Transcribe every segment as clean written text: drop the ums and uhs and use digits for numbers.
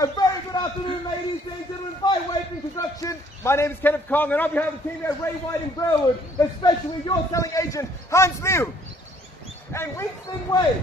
A very good afternoon, ladies and gentlemen. By way of introduction, my name is Kenneth Kong, and on behalf of the team here at Ray White in Burwood, especially your selling agent, Hans Liu, and Winston Wade,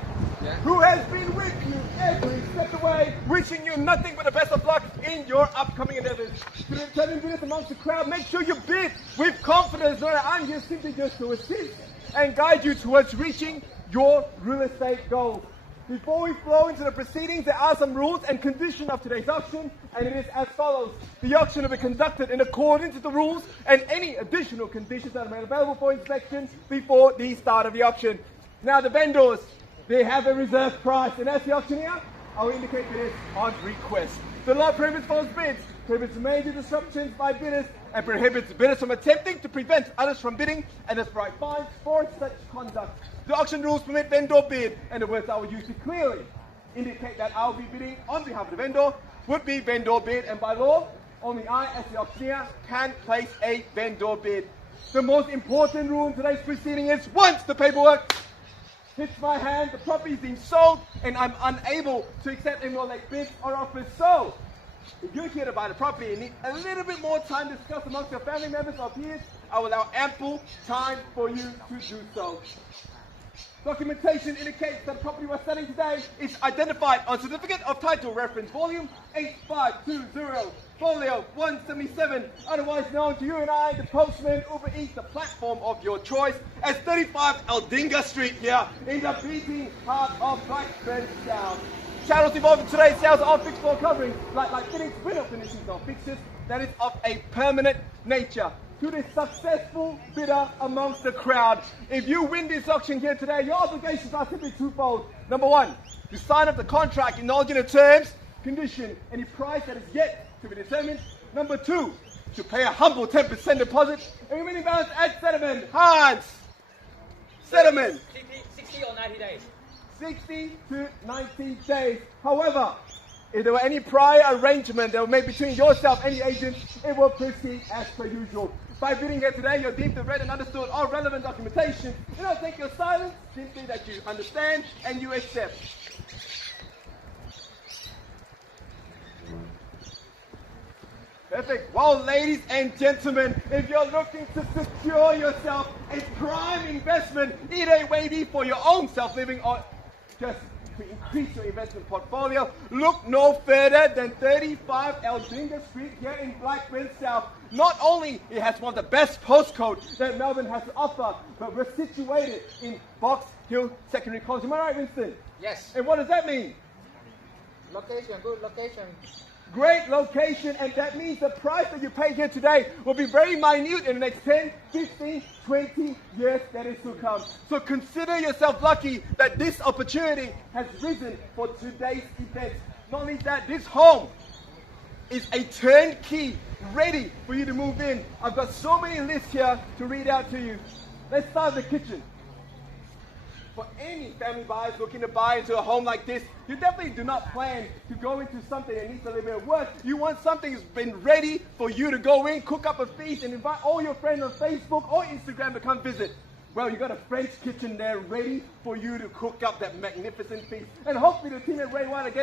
who has been with you every step of the way, wishing you nothing but the best of luck in your upcoming endeavors. To the attending bidders amongst the crowd, make sure you bid with confidence, knowing that I'm here simply just to assist and guide you towards reaching your real estate goals. Before we flow into the proceedings, there are some rules and conditions of today's auction, and it is as follows. The auction will be conducted in accordance with the rules and any additional conditions that are made available for inspection before the start of the auction. Now, the vendors, they have a reserve price, and as the auctioneer, I'll indicate bidders on request. The law prohibits false bids, prohibits major disruptions by bidders, and prohibits bidders from attempting to prevent others from bidding, and has bright fines for such conduct. The auction rules permit vendor bid, and the words I will use to clearly indicate that I'll be bidding on behalf of the vendor would be vendor bid, and by law, only I, as the auctioneer, can place a vendor bid. The most important rule in today's proceeding is once the paperwork hits my hand, the property is being sold, and I'm unable to accept any more late bids or offers. So, if you're here to buy the property and need a little bit more time to discuss amongst your family members or peers, I will allow ample time for you to do so. Documentation indicates that the property we're selling today is identified on Certificate of Title Reference Volume 8520, Folio 177, otherwise known to you and I, the postman, Uber Eats, the platform of your choice, as 35 Aldinga Street here in the beating heart of Blackburn Town. Channels involved in today's sales are fixed floor covering, like fittings, window finishings or fixtures that is of a permanent nature. To the successful bidder amongst the crowd, if you win this auction here today, your obligations are simply twofold. Number one, to sign up the contract acknowledging the terms, condition, any price that is yet to be determined. Number two, to pay a humble 10% deposit and remaining balance at settlement. Hans! Settlement! 60 or 90 days. 60 to 90 days. However, if there were any prior arrangement that was made between yourself and the agent, it will proceed as per usual. By bidding here today, you're deemed to have read and understood all relevant documentation. You don't take your silence, simply that you understand and you accept. Perfect. Well, ladies and gentlemen, if you're looking to secure yourself a prime investment, either way be for your own self-living or just to increase your investment portfolio, look no further than 35 Aldinga Street here in Blackburn South. Not only it has one of the best postcodes that Melbourne has to offer, but we're situated in Box Hill Secondary College. Am I right, Winston? Yes. And what does that mean? Location, good location. Great location, and that means the price that you pay here today will be very minute in the next 10, 15, 20 years that is to come. So consider yourself lucky that this opportunity has risen for today's event. Not only that, this home is a turnkey, ready for you to move in. I've got so many lists here to read out to you. Let's start with the kitchen. For any family buyers looking to buy into a home like this, you definitely do not plan to go into something that needs a little bit of work. You want something that's been ready for you to go in, cook up a feast, and invite all your friends on Facebook or Instagram to come visit. Well, you got a French kitchen there ready for you to cook up that magnificent feast. And hopefully the team at Ray White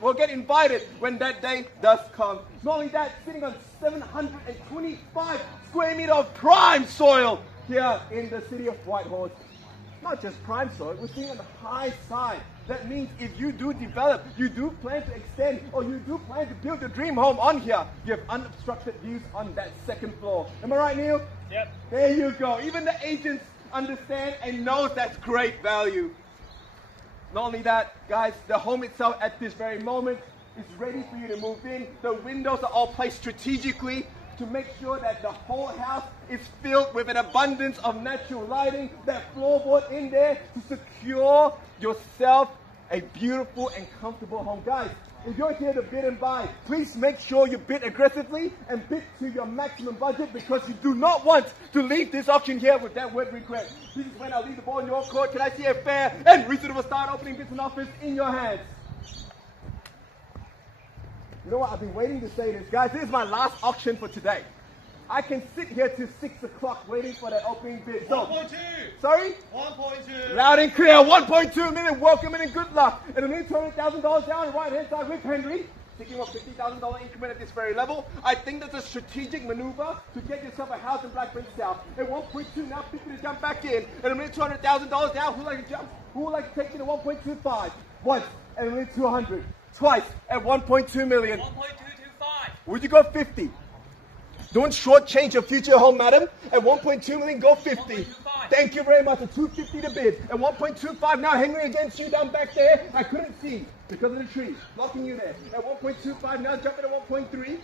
will get invited when that day does come. Not only that, sitting on 725 square meters of prime soil here in the city of Whitehorse. Not just prime soil, we're sitting on the high side. That means if you do develop, you do plan to extend, or you do plan to build your dream home on here, you have unobstructed views on that second floor. Am I right, Neil? Yep. There you go. Even the agents understand and knows that's great value. Not only that, guys, the home itself at this very moment is ready for you to move in. The windows are all placed strategically to make sure that the whole house is filled with an abundance of natural lighting, that floorboard in there to secure yourself a beautiful and comfortable home. Guys, if you're here to bid and buy, please make sure you bid aggressively and bid to your maximum budget, because you do not want to leave this auction here with that word regret. This is when I'll leave the ball in your court. Can I see a fair and reasonable start opening bids and offers in your hands? You know what? I've been waiting to say this. Guys, this is my last auction for today. I can sit here till 6 o'clock waiting for that opening bid. So, 1.2. Sorry? 1.2. Loud and clear. 1.2 million. Welcome and good luck. And a new $200,000 down the right hand side with Henry. taking a $50,000 increment at this very level. I think that's a strategic maneuver to get yourself a house in Blackburn South. At 1.2 now, 50 to jump back in. And I'm $200,000 now. Who would like to jump? Who would like to take it at 1.25? Once, and I'm 200. Twice, at 1.2 million. 1.225. Would you go 50? Don't shortchange your future home, madam. At 1.2 million, go 50. 1.25. Thank you very much. At 250 to bid. At 1.25 now, Henry against you down back there. I couldn't see because of the tree blocking you there. At 1.25 now, jumping at 1.3.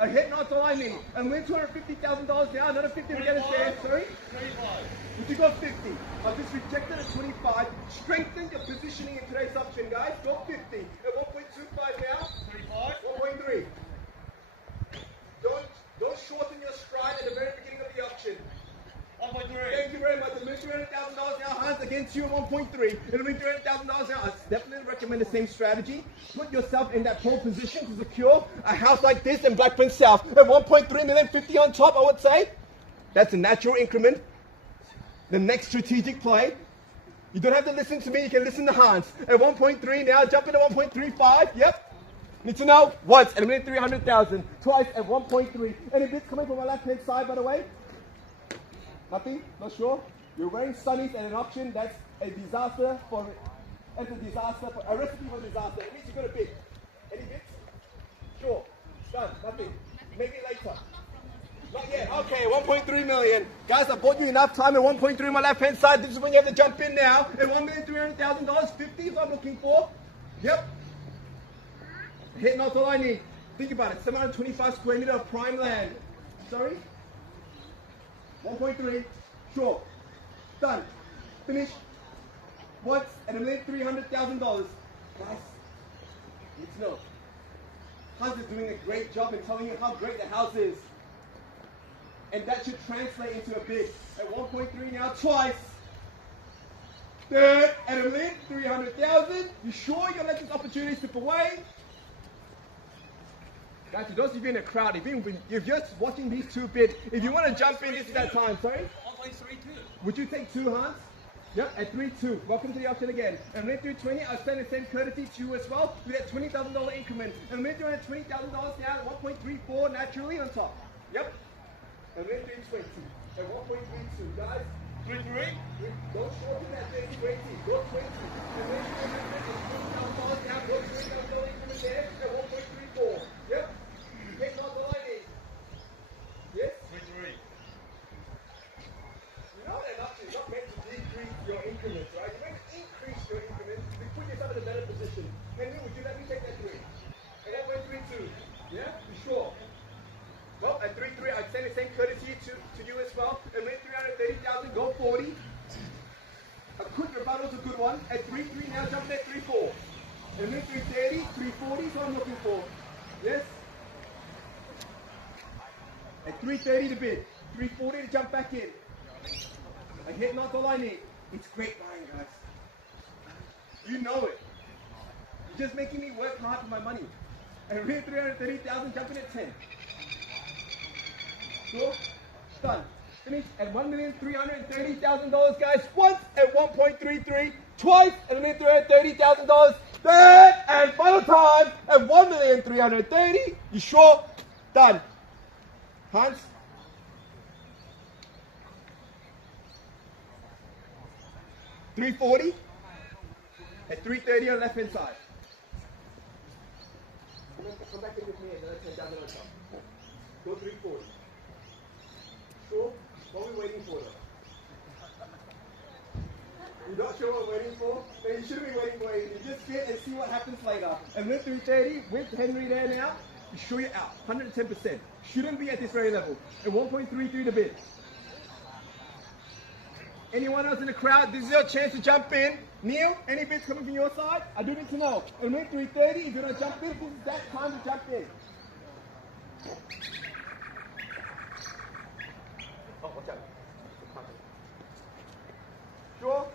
A hit, not all I need. And win $250,000 now. Another 50 to get us there. Sorry. 25. Would you go 50? I've just rejected at 25. Strengthen your positioning in today's option, guys. Go 50. At 1.25 now. 25. 1.3. Don't shorten your stride at the very beginning of the auction. 1.3. Thank you very much. I'm winning $300,000 now. Hans against you at 1.3. It'll win $300,000 now. I definitely recommend the same strategy. Put yourself in that pole position to secure a house like this in Blackburn South. At 1.3 million, 50 on top, I would say. That's a natural increment. The next strategic play. You don't have to listen to me. You can listen to Hans. At 1.3 now, jump into 1.35. Yep. Need to know once and I'm 300,000. Twice at 1.3. Any bids coming from my left-hand side, by the way? Nothing? Not sure? You're wearing sunnies and an option. That's a disaster for. That's a disaster for a recipe for disaster. It means you got a bid. Any bids? Sure. Done. Nothing. Maybe later. Not yet. Okay, 1.3 million. Guys, I bought you enough time at 1.3 on my left-hand side. This is when you have to jump in now. At $1,300,000, 50 is what I'm looking for. Yep. Hit, not all I need. Think about it. 725 square meter of prime land. Sorry? 1.3. Sure. Done. Finish. Once at $1,300,000. Guys, need to know. Hans is doing a great job in telling you how great the house is. And that should translate into a bid. At 1.3 now, twice. Third at $1,300,000. You sure you're letting this opportunity slip away? Guys, to those of you in the crowd, if you're just watching these two bids, if you want to jump in, this is that time. Sorry? 1.32. Would you take two, Hans? Yep, at 3-2. Welcome to the auction again. And when 320, I'll send the same courtesy to you as well with that $20,000 increment. And when you're at $20,000 down, 1.34 naturally on top. Yep. And when 320 at 1.32, guys. 3.3. Don't shorten that thing. 20. Go 20. And when you're at $20,000 down, go $20,000 increment there at 1.34. Yep. Take not the lighting. Yes? 3.3. You know that option is not meant to decrease your increments, right? You're meant to increase your increments to put yourself in a better position. Henry, would you let me take that 3? And that went 3-2. Yeah? You sure? Well, at 3-3, I'd send the same courtesy to you as well. And when 330,000, go 40. A quick rebuttal is a good one. At 3-3 now, jump at 3-4. And when 330, 340 is what I'm looking for. Yes? At 330 to bid. 340 to jump back in. A hit, not all I need. It's great buying, guys. You know it. You're just making me work hard for my money. And we're 330,000, jumping at 10. Cool? Done. Finish at $1,330,000, guys. Once at 1.33. Twice at $1,330,000. Third and final time at $1,330,000. You sure? Done. Hans? $340 at $330 on the left hand side. Come back in with me and then let's head down the other top. Go $340. Sure? What are we waiting for though? You're not sure what we're waiting for? Then you shouldn't be waiting for anything. Just get and see what happens later. And with 330, with Henry there now, you sure you're out. 110%. Shouldn't be at this very level. And 1.33 to bid. Anyone else in the crowd? This is your chance to jump in. Neil, any bids coming from your side? I do need to know. And with 330, if you're going to jump in, this is that time to jump in. Oh, watch out. Sure?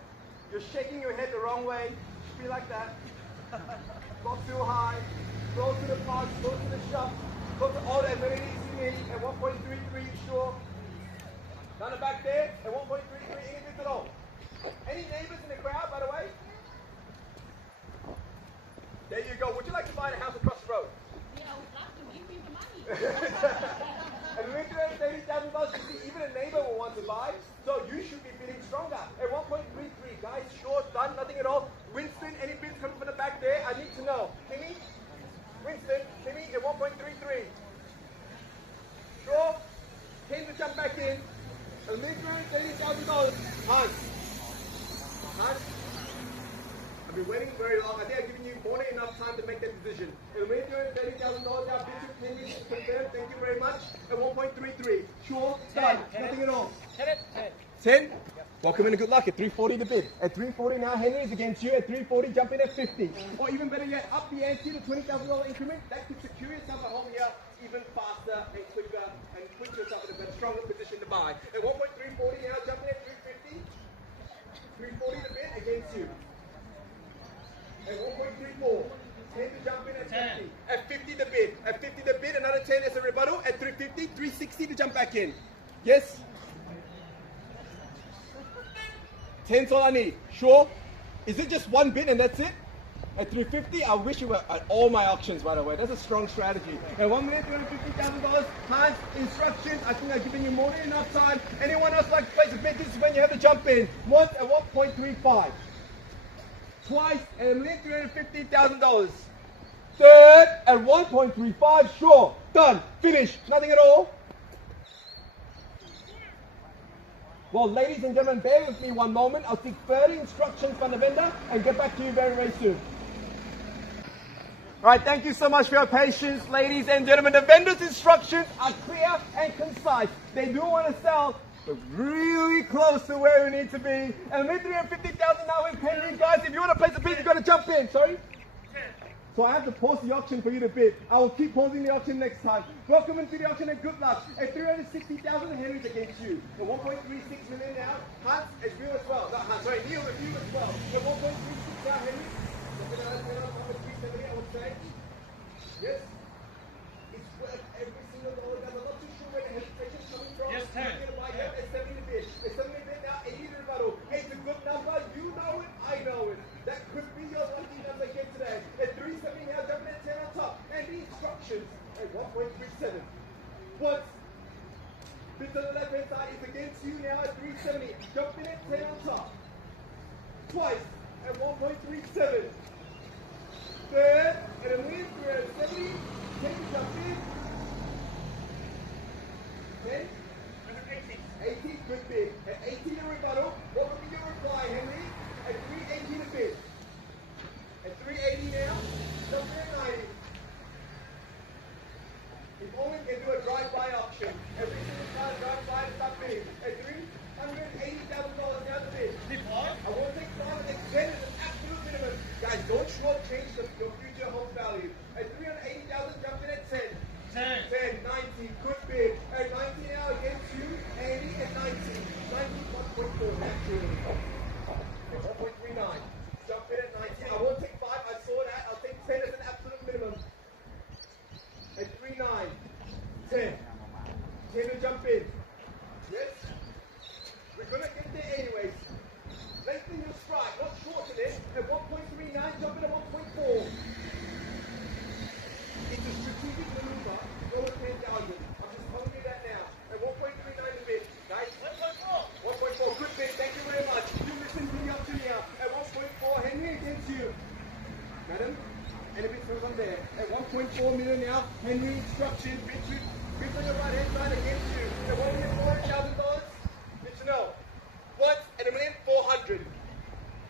You're shaking your head the wrong way. Should be like that. Not too high. Close to the park, close to the shop, close to all the amenities you need at 1.33, sure. Down the back there at 1.33, any bids at all. Any neighbors in the crowd, by the way? There you go. Would you like to buy a house across the road? obviously even a neighbor will want to buy, so you should be bidding stronger. At 1.33, guys, short, done, nothing at all. Winston, any bids coming from the back there? I need to know. Timmy? Winston, Timmy at 1.33. Sure? 10 to jump back in. $30,000. Hans. Hans? I've been waiting very long. I think I've given you more than enough time to make that decision. $30,000 now. Bid to confirmed. Thank you very much. At 1.33. Sure? Done. Nothing at all. 10? Welcome and good luck at 340 to bid. At 340 now, Henry is against you. At 340, jump in at 50. Or even better yet, up the ante to $20,000 increment. That could secure yourself at home here even faster and quicker and put yourself in a better, stronger position to buy. At 1.340 now, jump in at 350. 340 to bid against you. At 1.34. 10 to jump in at 50. At 50 the bid. At 50 the bid, another 10 as a rebuttal. At 350, 360 to jump back in. Yes? 10's all I need. Sure? Is it just one bid and that's it? At 350, I wish you were at all my auctions, by the way. That's a strong strategy. At $1,250,000, Hans, instructions. I think I've given you more than enough time. Anyone else like to place a bid? This is when you have to jump in. Once at 1.35. Twice at $1,350,000. Third at 1.35. Sure. Done. Finish. Nothing at all. Well, ladies and gentlemen, bear with me one moment. I'll take 30 instructions from the vendor and get back to you very, very soon. All right, thank you so much for your patience, ladies and gentlemen. The vendor's instructions are clear and concise. They do want to sell, but really close to where we need to be. And $350,000 now with Henry. Guys, if you want to place a bid, you've got to jump in. Sorry? So I have to pause the auction for you to bid. I will keep pausing the auction next time. Welcome into the auction and good luck. At $360,000, Henry's against you. At 1.36 million now, Hans is real as well. Not Hans, sorry, Neil is real as well. At 1.36 now, Henry. Something else, 370, I would say. Yes? It's worth every single dollar. Guys, I'm not too sure where the hesitation's coming from. Yes, 10. At 70 to bid. At 70 to bid now, 80 to rebuttal. It's a good number. You know it. I know it. That could be your lucky number again today. At 370 now, jumping at 10 on top. And the instructions at 1.37. Once this on the left hand side is against you now at 370. Jumping at 10 on top. Twice at 1.37. Third at $1,370. 10 to jump in. 10. 18, good bid. At 18 to rebuttal. What would be your reply, Henry? At 380 to bid. At 380 now, jumping at 90. If only we can do a drive-by auction. Every single time drive-by to stop bidding. At $380,000 now to bid. I won't take 5 and take 10 is an absolute minimum. Guys, don't short-change your future home value. At $380,000, jumping at 10. 10, 90, good bid. At 90 now against you, Andy at 90. 91.4, naturally. At 1.39. Jump in at 90. I won't take 5, I saw that. I'll take 10 as an absolute minimum. At 39. 10. 10 to jump in. Yes? We're going to get there anyways. Lengthen your stride, not shorten it. At 1.39, jump in at 1.4. It's a strategic maneuver. Go with 10,000. I'm just telling you that now. At 1.39 a bid. Guys? 1.4. 1.4. Good bid. Thank you very much. You listen to the option here. At 1.4, Henry against you. Madam? Any bids from there? At 1.4 million now, Henry instruction. Bids on your right hand side against you. At $1,400,000. Good to know. Once at $1,400,000.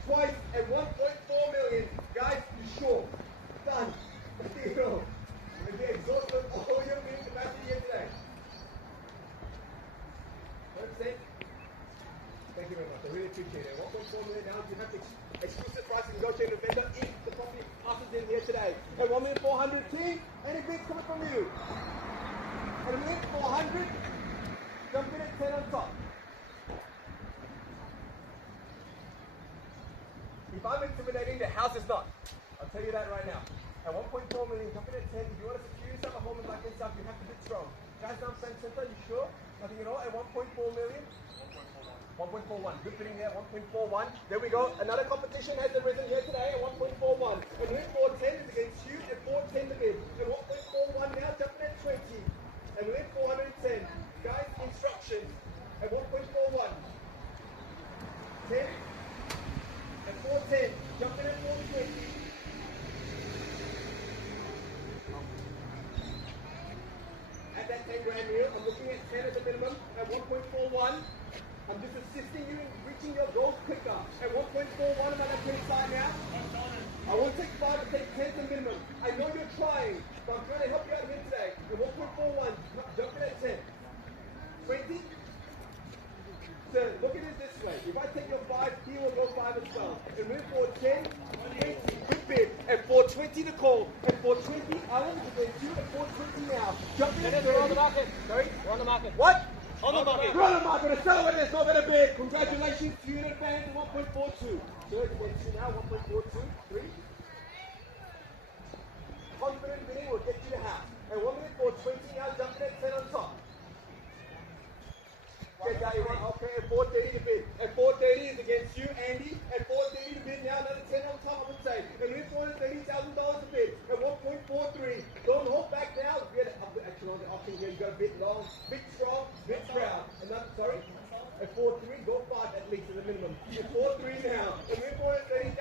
Twice at 1.4 million. Guys, you sure? Done. There you go. And they exhausted all your bidding capacity here today. Understand? Thank you very much. I really appreciate it. 1.4 million now. You have the exclusive price to negotiate with the vendor if the property passes in here today. At 1,400,000 team, any bids coming from you? At 1,400,000, jump in at 10 on top. If I'm intimidating, the house is not. I'll tell you that right now. At 1.4 million, jump in at 10. If you want to secure yourself a home and like this stuff, you have to bid strong. Guys down Frank Center, you sure? Nothing at all? At 1.4 million? 1.41. Good bidding there, 1.41. There we go. Another competition has arisen here today at 1.41. And with 410 is against you at 410 to bid. At 1.41 now, jumping at 20. And with 410. Guys, instruction. 10 at the minimum at 1.41. I'm just assisting you in reaching your goals quicker. At 1.41 on my left-hand side now. I won't take 5, I'll take 10 to minimum. I know you're trying, but I'm trying to help you out here today. At 1.41, jump in at 10. 20. So look at it this way. If I take your 5, he will go 5 as well. And move forward 10, 20, good bid. At 420 to call. At 420, Alan, against you at 420 now. Jump in at 30. We're on the market. Sorry, we're on the market. What? On the market. You're on the market. A seller is not going to bid. Congratulations to you in advance at 1.42. So it's against you now, 1.42, 3. Confident bidding will get you the house. At 1 minute 420 now, jumping at 10 on top. Okay, at 430 to bid. At 430 is against you, Andy. At 430 to bid now, another 10 on top, I would say. And we're $430,000 to bid. At 1.43. Don't hold back now. We had action on the option here. You got a bit long, bit strong, bit proud. Sorry. At 4.3, go 5 at least at the minimum. At 4.3 now. And we're $430,000,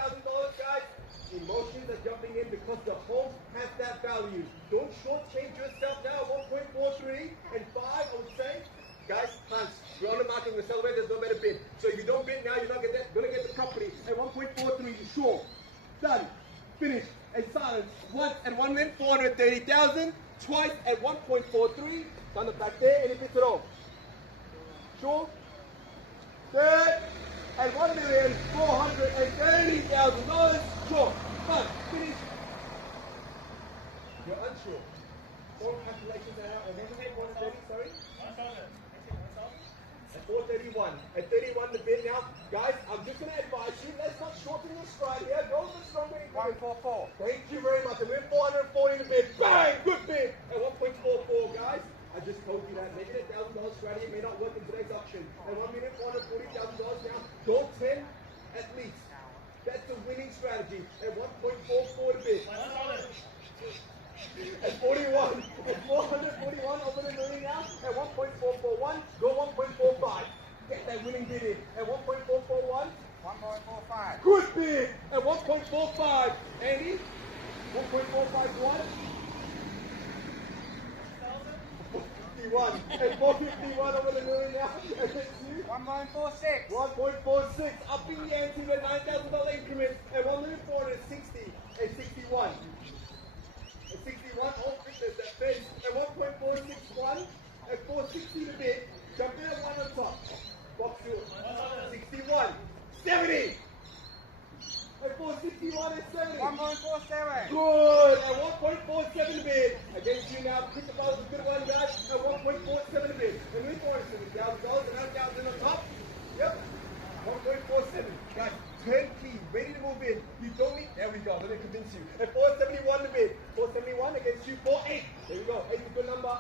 guys. Emotions are jumping in because the home has that value. Don't shortchange yourself now. 1.43 and 5, I would say. Guys, Hans, we're on the market. We're celebrating. There's no better bid. So if you don't bid now, you're not going to get the company. At 1.43, you sure. Done. Finished. And silence. Once at 1 minute, 430,000. Twice at 1.43. Done it back there. Any bits at all? Sure. Third at $1,430,000. Sure. Done. Finished. You're unsure. All calculations are out. And then 130, sorry. At 431. At 31 the bid now. Guys, I'm just going to advise you, let's not shorten your stride here. Go for stronger increments. 144. Thank you very much. And we're 440 the bid. Bang! Good bid. At 1.44, guys. I just told you that making $1,000 strategy may not work in today's auction. At 1 minute, $440,000 now. Go 10 at least. That's a winning strategy. At 1.44 the bid. At 41, at 441 over the million now. At 1.441, go 1.45. Get that winning bid in. At 1.441, 1.45. good bid. At 1.45, Andy. 1.451. 451. At 451 over the million now. Against you. 1.46. 1.46. Upping the ante with $9,000 increments. At 1 minute 460. At 61. At 61, all fitness at bid. At 1.461, at 460 to bid. Jump in at 1 on top. Box 61. 70. At 461 and 70. 1.47. Good. At 1.47 to bid. Against you now. Pick the ball. A good one, guys. At 1.47 to bid. And we $470,000. Another $1,000 on top. Yep. 1.47. Guys, turnkey, ready to move in. You don't need. There we go. Let me convince you. At 471 to bid. 471 against you. 48. There we go. 8 is a good number.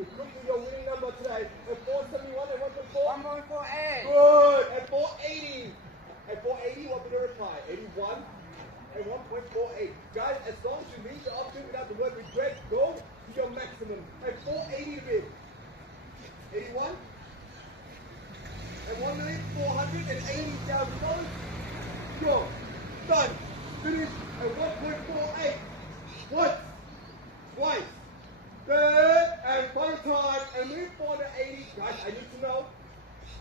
It could be your winning number today. At 471 and 1.4. 1.48. Good. At 480. At 480, what did I reply? 81 and 1.48. Guys, as long as you read the option without the word regret, go to your maximum. At 480 to bid. 81. At $1,480,000. Go. Done. Finish at 1.48. Once. Twice. Third. And final time. And move 480. Guys, I need to know.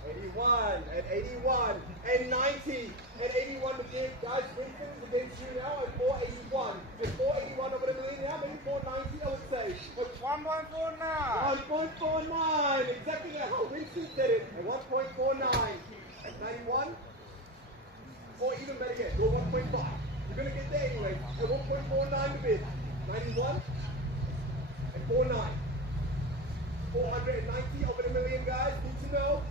81. At 81. And 90. At 81 the bid. Guys, Winston is against you now at 481. At 481 over the million now. Maybe 490 I would say. But 1.49. 1.49. Exactly how Winston said it. At 1.49. At 91. Or even better yet, go 1.5. You're going to get there anyway. At 1.49 to bid. 91. At 49. 490 over the million, guys. Need to know.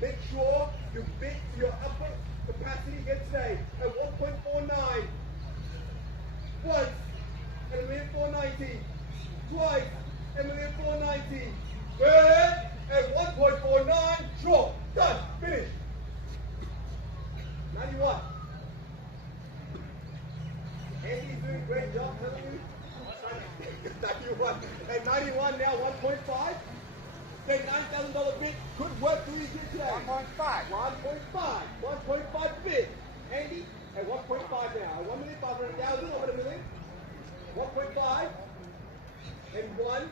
Make sure you bid to your upper capacity again today. At 1.49. Once. At $1,490,000. Twice. At $1,490,000. Third. At 1.49. Draw. Done. Finish. 91. Andy's doing a great job, telling you. 91. At 91 now, 1.5. That $9,000 bid could work for you here today. 1.5. 1.5. 1.5 bid. Andy, at 1.5 now. At 1,500,000 over the million. 1.5. And 1.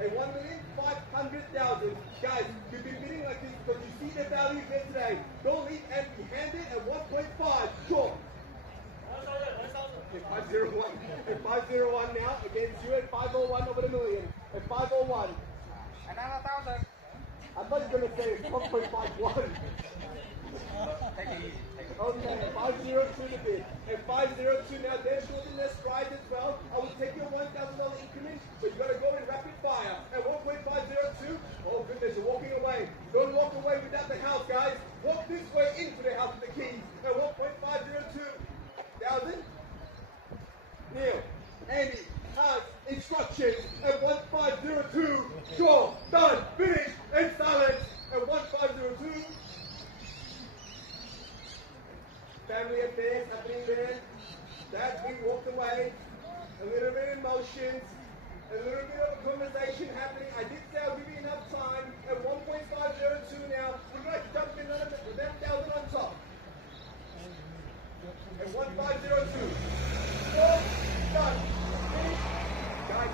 and 1,500,000. Guys, you've been bidding like this because you see the value here today. Don't leave empty-handed at 1.5. Sure. 501. At 501 now against you at 501 over the million. At 501. Another 1,000. I thought you were going to say 1.51. Take it easy. Okay, 502 to bid. At 502 now, they're building their stride as well. I will take your $1,000 increment, but you got to go in rapid fire. At 1.502, oh goodness, you're walking away. Don't walk away without the house, guys. Walk this way into the house with the keys. At 1.502,000. Neil, Andy, Hans, instructions. At 1.502, sure, done, finish, and silence. At 1.502. Family affairs happening there. Dad, we walked away. A little bit of emotions. A little bit of a conversation happening. I did say I'll give you enough time. At 1.502 now, we're going to jump in with that 1,000 on top. At 1.502. Four, done. Finish. Guys.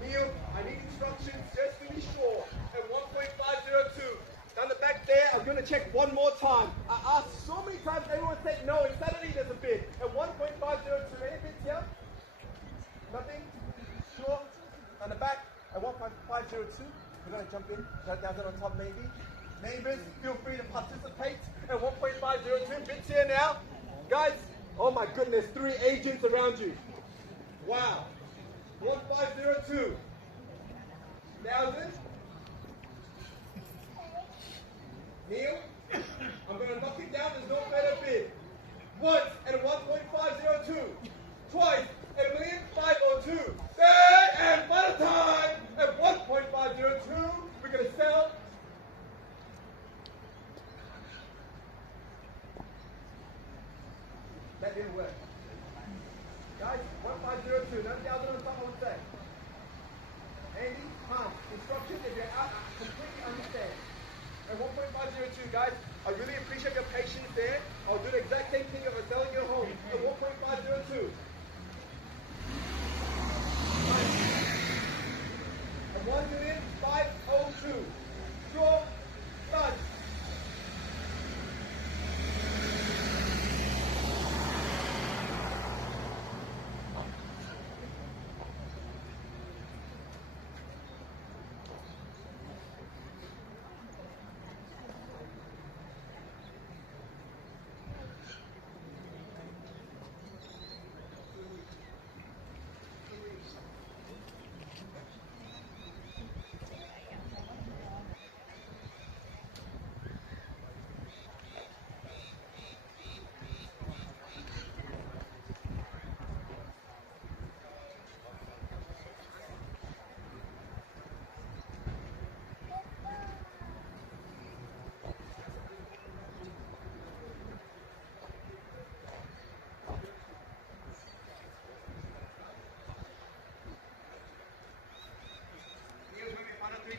Neil, I need instructions just to be sure. At 1.502. Down the back there, I'm going to check one more time. I asked so many times, everyone said no, and suddenly there's a bid. At 1.502, any bids here? Nothing? Sure? On the back, at 1.502, we're going to jump in, 1,000 on top maybe. Neighbors, feel free to participate. At 1.502, bids here now. Guys, oh my goodness, 3 agents around you. Wow. 1.502. 1,000. Neil, I'm going to knock it down. There's no better bid. Once at 1.502. Twice at 1,502. Third and final time at 1.502. We're going to sell. That didn't work. Guys, 1.502. 9,000 on top, I would say. Andy, Hans, instructions. If you're out, I completely understand. At 1.502, guys, I really appreciate your patience there. I'll do the exact same thing if I'm selling your home. At 1.502. At 1,502. Draw, done.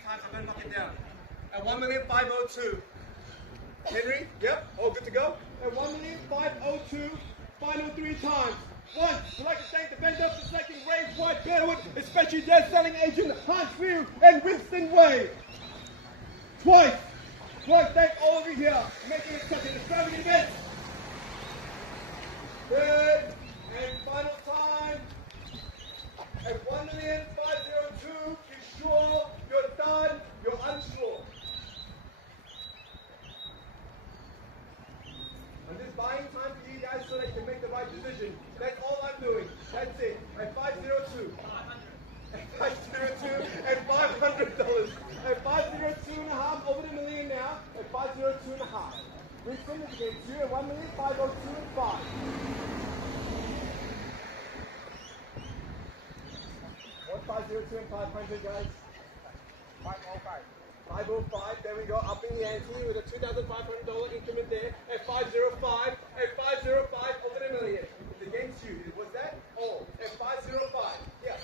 I'm going to knock it down. At 1,502. Henry, yep, all good to go. At 1,502, final 3 times. Once, we'd like to thank the vendor for selecting Ray White Bearwood, especially their selling agent Hans Liu and Winston Wade. Twice, we'd like to thank all of you here for making it such an extravagant event. Third and final time. At 1,502, be sure you're done, you're unsure. I'm just buying time for you guys so that you can make the right decision. That's all I'm doing. That's it. At 502. At 502 and $500. At 502.5 over the million now. At 502.5. Winston is against you at 1,502 and 5. 1,502 and 500, guys. 505. 505, there we go, up in the ante with a $2,500 increment there. At 505, at 505 over the million. It's against you. Was that? All. At 505, yeah.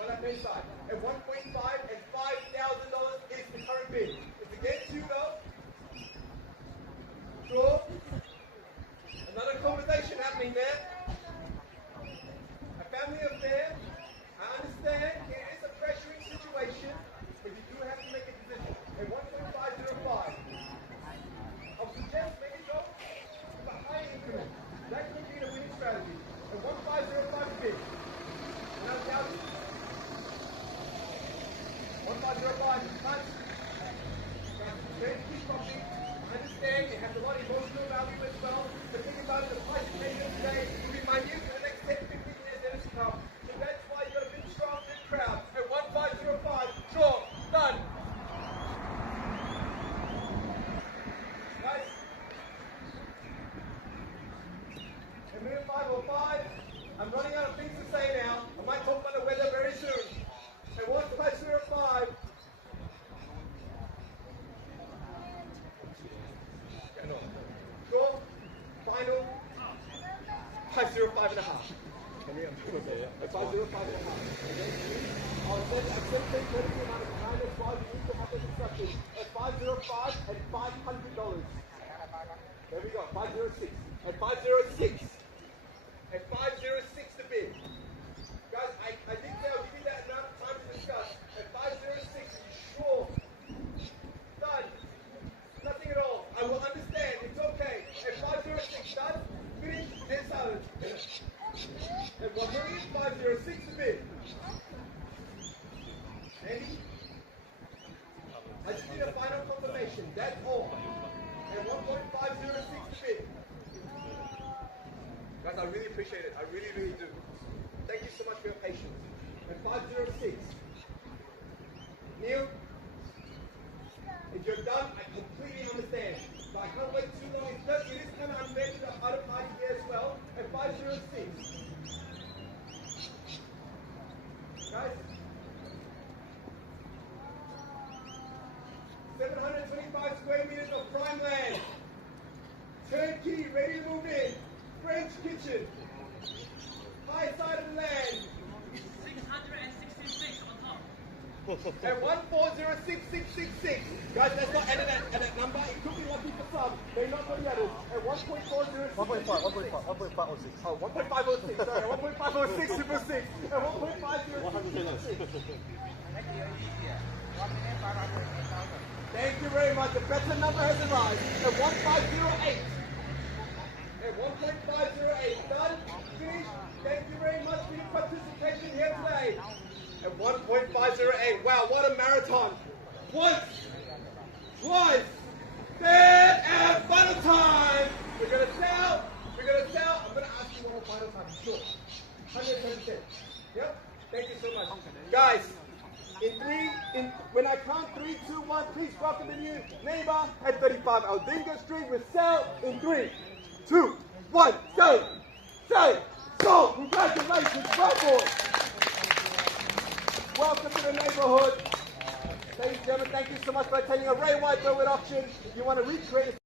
On that main side. At 1.5 and $5,000 is the current bid. It's against you though. Sure. Another conversation happening there. A family affair. I understand. 5.5. Can you? At 505.5. I'll accept the courtesy amount of time as far as you need to have the discussion. At 505 and $500. There we go. 506. At 506. At 506 to bid. Guys, I think they'll give you that amount of time to discuss. At 506, are you sure? Done. Nothing at all. I will understand. It's okay. At 506, done. Finish and silence. At 1,506 to bid. Andy? I just need a final confirmation. That's all. At 1.506 to bid. Guys, I really appreciate it. I really, really do. Thank you so much for your patience. At 506. Neil? If you're done, I completely understand. But I can't wait too long. It is kind of unfair to the other party here as well. At 506. Guys? 725 square meters of prime land. Turnkey, ready to move in. French kitchen. High side of the land. 666 on top. At 1406666. Guys, let's not edit at that number. It could be lucky for some. They're not for the others. At 1.406. 1.506. Oh, 1.506. Sorry, 1.506 super 6. At 1.506. Thank you very much. A better number has arrived. At 1508. At 1.508. Done. Finished. Thank you very much for your participation here today. At 1.508. Wow, what a marathon. Once, twice, third, and final time. We're going to sell. We're going to sell. I'm going to ask you one more final time. Sure. 110%. Yep. Thank you so much. Guys, when I count 3, 2, 1, please welcome the new neighbor at 35 Aldinga Street. We'll sell in 3, 2, 1. Sell. Sell. Sold. Congratulations, right boys. Welcome to the neighborhood. Ladies and gentlemen, thank you so much for attending a Ray White Berwick auction. If you want to recreate